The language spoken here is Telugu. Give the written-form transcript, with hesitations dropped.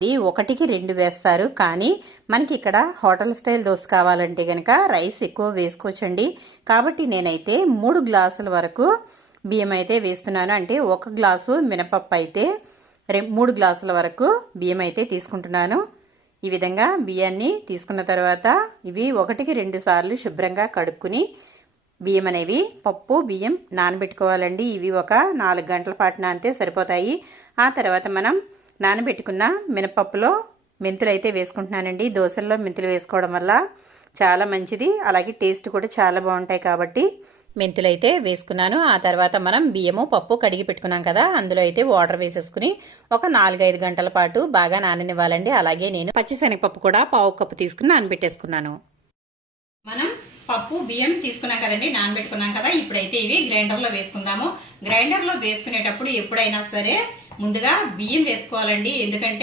ఇది 1కి 2 వేస్తారు. కానీ మనకి ఇక్కడ హోటల్ స్టైల్ దోశ కావాలంటే కనుక రైస్ ఎక్కువ వేసుకోవచ్చండి. కాబట్టి నేనైతే 3 గ్లాసుల వరకు బియ్యం అయితే వేస్తున్నాను. అంటే 1 గ్లాసు మినపప్పు అయితే 3 గ్లాసుల వరకు బియ్యం అయితే తీసుకుంటున్నాను. ఈ విధంగా బియ్యాన్ని తీసుకున్న తర్వాత ఇవి 1కి 2 సార్లు శుభ్రంగా కడుక్కుని బియ్యం అనేవి బియ్యం నానబెట్టుకోవాలండి. ఇవి ఒక 4 గంటల పాటు నానితే సరిపోతాయి. ఆ తర్వాత మనం నానబెట్టుకున్న మినపప్పులో మెంతులు అయితే వేసుకుంటున్నానండి. దోశల్లో మెంతులు వేసుకోవడం వల్ల చాలా మంచిది, అలాగే టేస్ట్ కూడా చాలా బాగుంటాయి. కాబట్టి మెంతులు అయితే వేసుకున్నాను. ఆ తర్వాత మనం బియ్యము పప్పు కడిగి పెట్టుకున్నాం కదా, అందులో అయితే వాటర్ వేసేసుకుని ఒక 4-5 గంటల పాటు బాగా నాననివ్వాలండి. అలాగే నేను పచ్చిశనగపప్పు కూడా 1/2 కప్పు తీసుకుని నానబెట్టేసుకున్నాను. మనం పప్పు బియ్యం తీసుకున్నాం కదండి, నానబెట్టుకున్నాం కదా. ఇప్పుడైతే ఇవి గ్రైండర్లో వేసుకుందాము. గ్రైండర్లో వేసుకునేటప్పుడు ఎప్పుడైనా సరే ముందుగా బియ్యం వేసుకోవాలండి. ఎందుకంటే